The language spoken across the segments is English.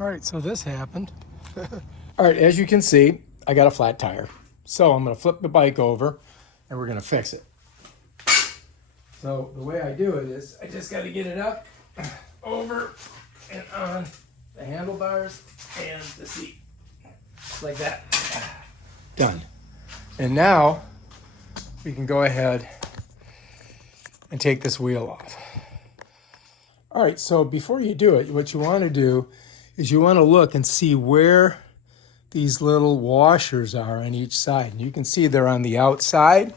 All right, so this happened. All right, as you can see, I got a flat tire. So I'm gonna flip the bike over and we're gonna fix it. So the way I do it is I just gotta get it up, over, and on the handlebars and the seat. Like that. Done. And now we can go ahead and take this wheel off. All right, so before you do it, what you wanna do is you wanna look and see where these little washers are on each side. And you can see they're on the outside.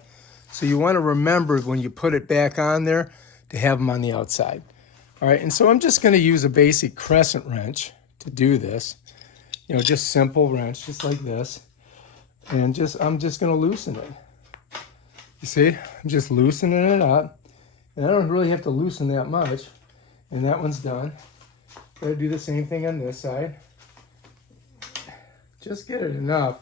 So you want to remember when you put it back on there to have them on the outside. All right, and so I'm just going to use a basic crescent wrench to do this. You know, just simple wrench, just like this. And I'm just going to loosen it. You see, I'm just loosening it up. And I don't really have to loosen that much. And that one's done. Gotta do the same thing on this side. Just get it enough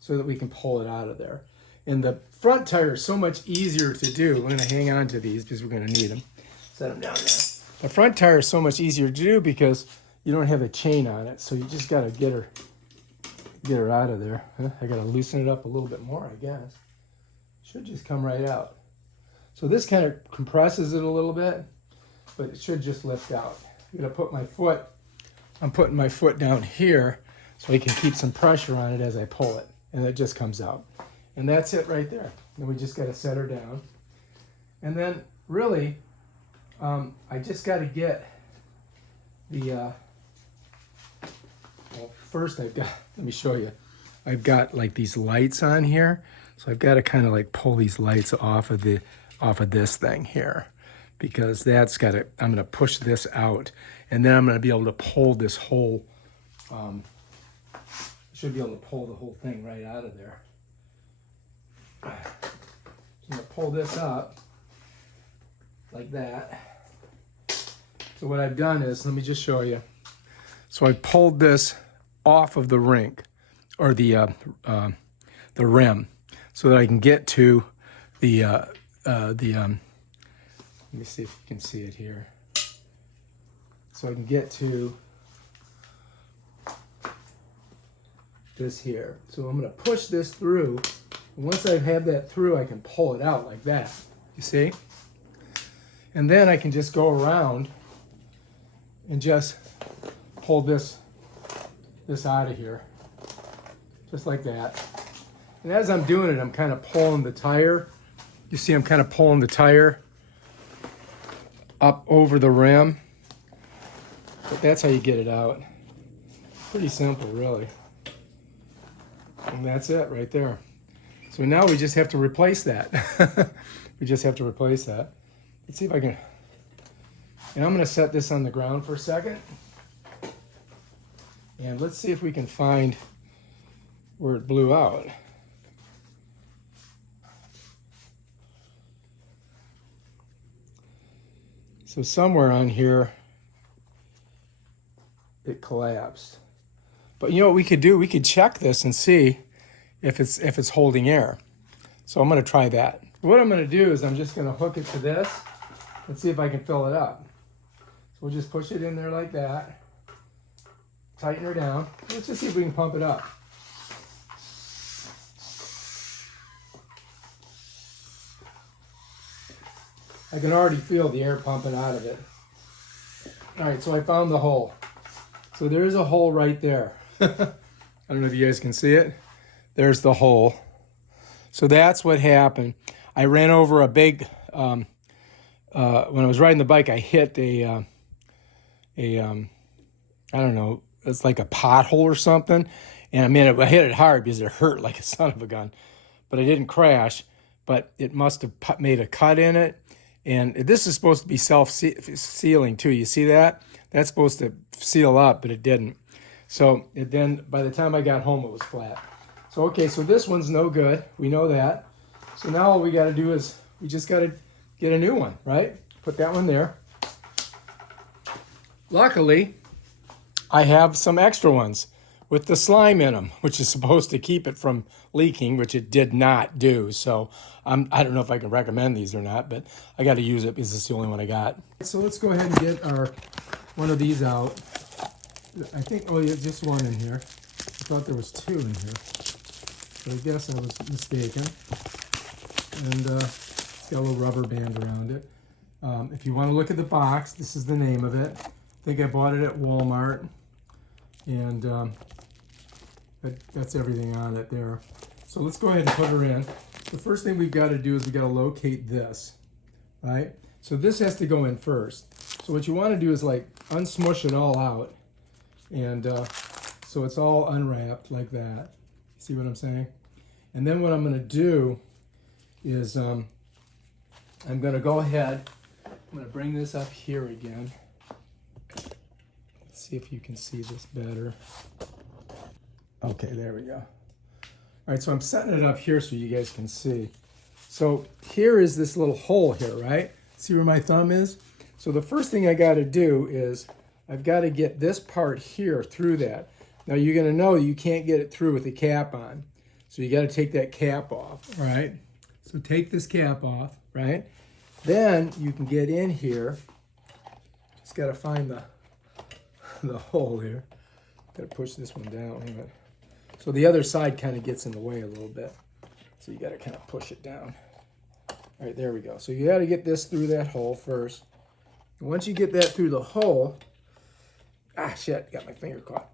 so that we can pull it out of there. And the front tire is so much easier to do. We're gonna hang on to these because we're gonna need them. Set them down there. The front tire is so much easier to do because you don't have a chain on it. So you just gotta get her out of there. I gotta loosen it up a little bit more, I guess. Should just come right out. So this kind of compresses it a little bit, but it should just lift out. I'm gonna put my foot, I'm putting my foot down here so I can keep some pressure on it as I pull it, and it just comes out. And that's it right there. Then we just got to set her down. And then really, I just got to get the, well, first I've got, let me show you. I've got like these lights on here. So I've got to kind of like pull these lights off of this thing here, because that's got to, I'm going to push this out, and then I'm going to be able to pull this whole, should be able to pull the whole thing right out of there. So I'm going to pull this up like that. So what I've done is, let me just show you. So I pulled this off of the rink, or the rim, so that I can get to the let me see if you can see it here. So I can get to this here. So I'm going to push this through. And once I have that through, I can pull it out like that. You see? And then I can just go around and just pull this out of here. Just like that. And as I'm doing it, I'm kind of pulling the tire. You see, I'm kind of pulling the tire up over the rim. But that's how you get it out. Pretty simple, really. And that's it right there. So now we just have to replace that. We just have to replace that. Let's see if I can. And I'm going to set this on the ground for a second. And let's see if we can find where it blew out. So somewhere on here, it collapsed. But you know what we could do? We could check this and see if it's holding air. So I'm going to try that. What I'm going to do is I'm just going to hook it to this and see if I can fill it up. So we'll just push it in there like that. Tighten her down. Let's just see if we can pump it up. I can already feel the air pumping out of it. All right, so I found the hole. So there's a hole right there. I don't know if you guys can see it. There's the hole. So that's what happened. I ran over a big, when I was riding the bike, I hit I don't know, it's like a pothole or something. And I mean, I hit it hard because it hurt like a son of a gun. But I didn't crash, but it must have made a cut in it. And this is supposed to be self-sealing too. You see that? That's supposed to seal up, but it didn't. So then by the time I got home, it was flat. So, okay, so this one's no good. We know that. So now all we got to do is we just got to get a new one, right? Put that one there. Luckily, I have some extra ones with the slime in them, which is supposed to keep it from leaking, which it did not do. So I don't know if I can recommend these or not, but I got to use it because it's the only one I got. So let's go ahead and get one of these out. I think, oh yeah, just one in here. I thought there was two in here. So I guess I was mistaken. And it's got a little rubber band around it. If you want to look at the box, this is the name of it. I think I bought it at Walmart. And that's everything on it there. So let's go ahead and put her in. The first thing we've got to do is we've got to locate this, right? So this has to go in first. So what you want to do is like unsmush it all out. And so it's all unwrapped like that. See what I'm saying? And then what I'm going to do is I'm going to go ahead. I'm going to bring this up here again. Let's see if you can see this better. Okay, there we go. All right, so I'm setting it up here so you guys can see. So here is this little hole here, right? See where my thumb is? So the first thing I got to do is I've got to get this part here through that. Now you're going to know you can't get it through with the cap on. So you got to take that cap off, right? So take this cap off, right? Then you can get in here. Just got to find the hole here. Got to push this one down. So the other side kind of gets in the way a little bit. So you got to kind of push it down. All right, there we go. So you got to get this through that hole first. And once you get that through the hole, ah, shit, got my finger caught.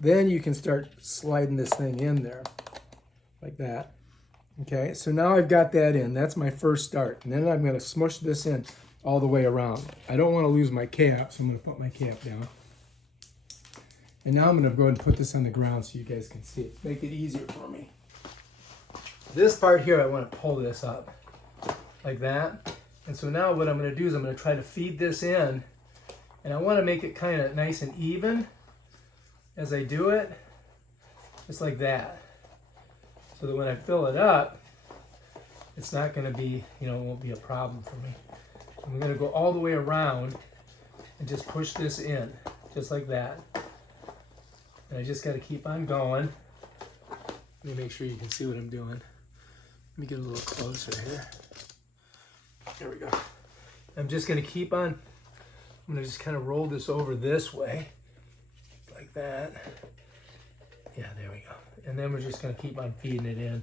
Then you can start sliding this thing in there like that. Okay, so now I've got that in. That's my first start. And then I'm going to smush this in all the way around. I don't want to lose my cap, so I'm going to put my cap down. And now I'm going to go ahead and put this on the ground so you guys can see it. Make it easier for me. This part here, I want to pull this up like that. And so now what I'm going to do is I'm going to try to feed this in. And I want to make it kind of nice and even as I do it. Just like that. So that when I fill it up, it's not going to be, it won't be a problem for me. I'm going to go all the way around and just push this in. Just like that. And I just got to keep on going. Let me make sure you can see what I'm doing. Let me get a little closer here. There we go. I'm just going to keep on. I'm going to just kind of roll this over this way. Like that. Yeah, there we go. And then we're just going to keep on feeding it in.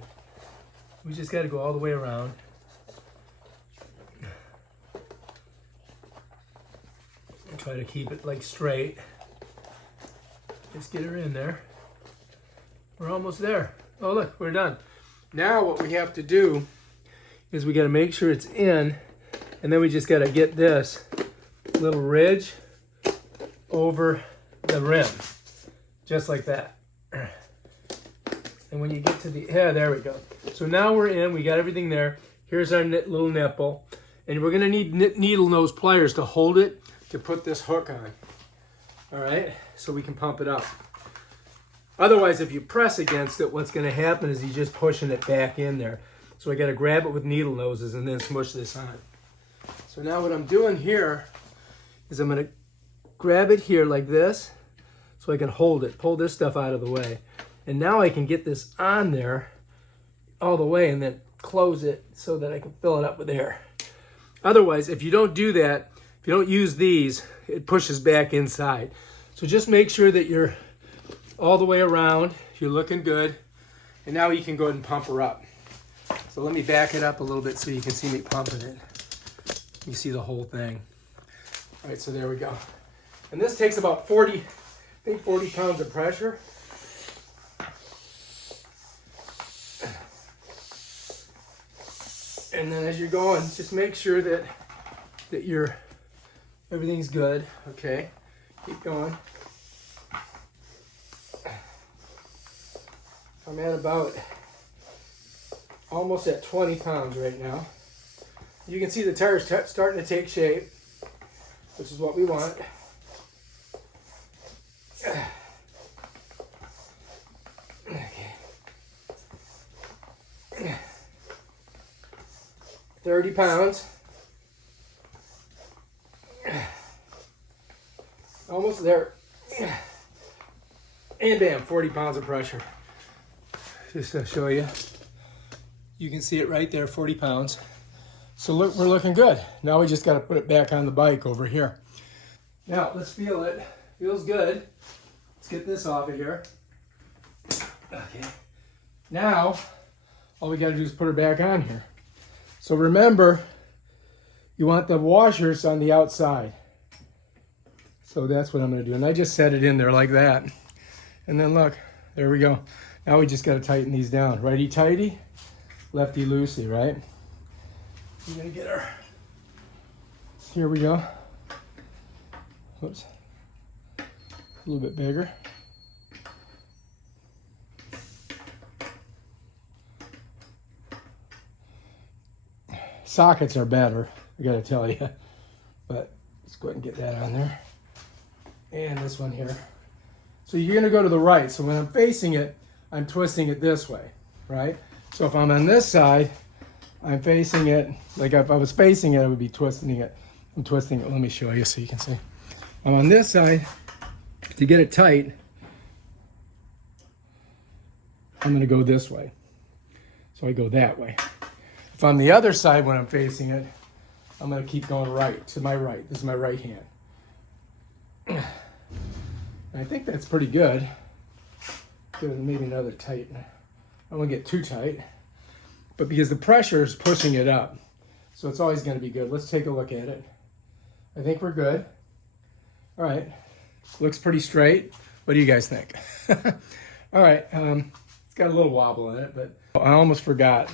We just got to go all the way around. And try to keep it like straight. Just get her in there. We're almost there. Oh, look, we're done. Now what we have to do is we got to make sure it's in, and then we just got to get this little ridge over the rim, just like that. And when you get to the, yeah, there we go. So now we're in, we got everything there. Here's our little nipple. And we're gonna need needle nose pliers to hold it, to put this hook on. All right, so we can pump it up. Otherwise, if you press against it, what's gonna happen is you're just pushing it back in there. So I gotta grab it with needle noses and then smush this on. So now what I'm doing here is I'm gonna grab it here like this so I can hold it, pull this stuff out of the way. And now I can get this on there all the way and then close it so that I can fill it up with air. Otherwise, if you don't do that, if you don't use these, it pushes back inside. So just make sure that you're all the way around, you're looking good. And now you can go ahead and pump her up. So let me back it up a little bit so you can see me pumping it. You see the whole thing. All right, so there we go. And this takes about 40 pounds of pressure. And then as you're going, just make sure that everything's good. Okay, keep going. I'm at about almost at 20 pounds right now. You can see the tire's starting to take shape, which is what we want. Okay. 30 pounds. Almost there. And bam, 40 pounds of pressure. Just to show you. You can see it right there, 40 pounds. So look, we're looking good. Now we just got to put it back on the bike over here. Now let's feel it. Feels good. Let's get this off of here. Okay. Now, all we got to do is put her back on here. So remember, you want the washers on the outside. So that's what I'm going to do. And I just set it in there like that. And then look, there we go. Now we just got to tighten these down. Righty tighty, lefty loosey, right? We're going to get her. Here we go. Whoops. A little bit bigger. Sockets are better, I gotta tell you. But let's go ahead and get that on there. And this one here. So you're gonna go to the right. So when I'm facing it, I'm twisting it this way, right? So if I'm on this side, I'm facing it, like if I was facing it, I would be twisting it. I'm twisting it, let me show you so you can see. I'm on this side, to get it tight, I'm gonna go this way. So I go that way. If on the other side when I'm facing it, I'm gonna keep going right, to my right. This is my right hand. And I think that's pretty good. Give it maybe another tight. I don't wanna get too tight, but because the pressure is pushing it up, so it's always gonna be good. Let's take a look at it. I think we're good. All right, looks pretty straight. What do you guys think? All right, it's got a little wobble in it, but I almost forgot.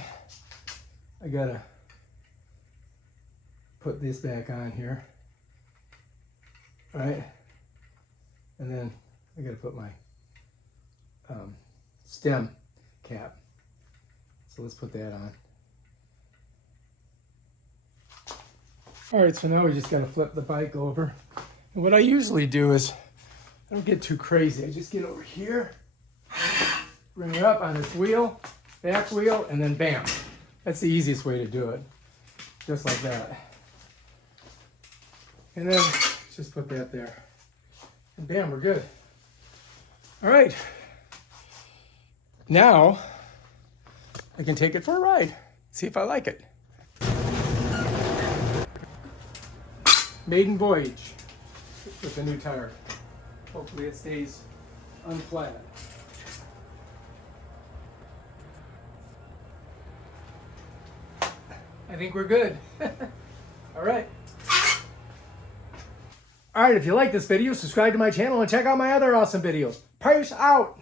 I gotta put this back on here. All right, and then I gotta put my stem cap. So let's put that on. All right, so now we just gotta flip the bike over. And what I usually do is, I don't get too crazy. I just get over here, bring her up on this wheel, back wheel, and then bam. That's the easiest way to do it. Just like that. And then just put that there. And bam, we're good. All right. Now, I can take it for a ride. See if I like it. Maiden voyage with the new tire. Hopefully it stays unflat. I think we're good. All right. All right, if you like this video, subscribe to my channel and check out my other awesome videos. Peace out.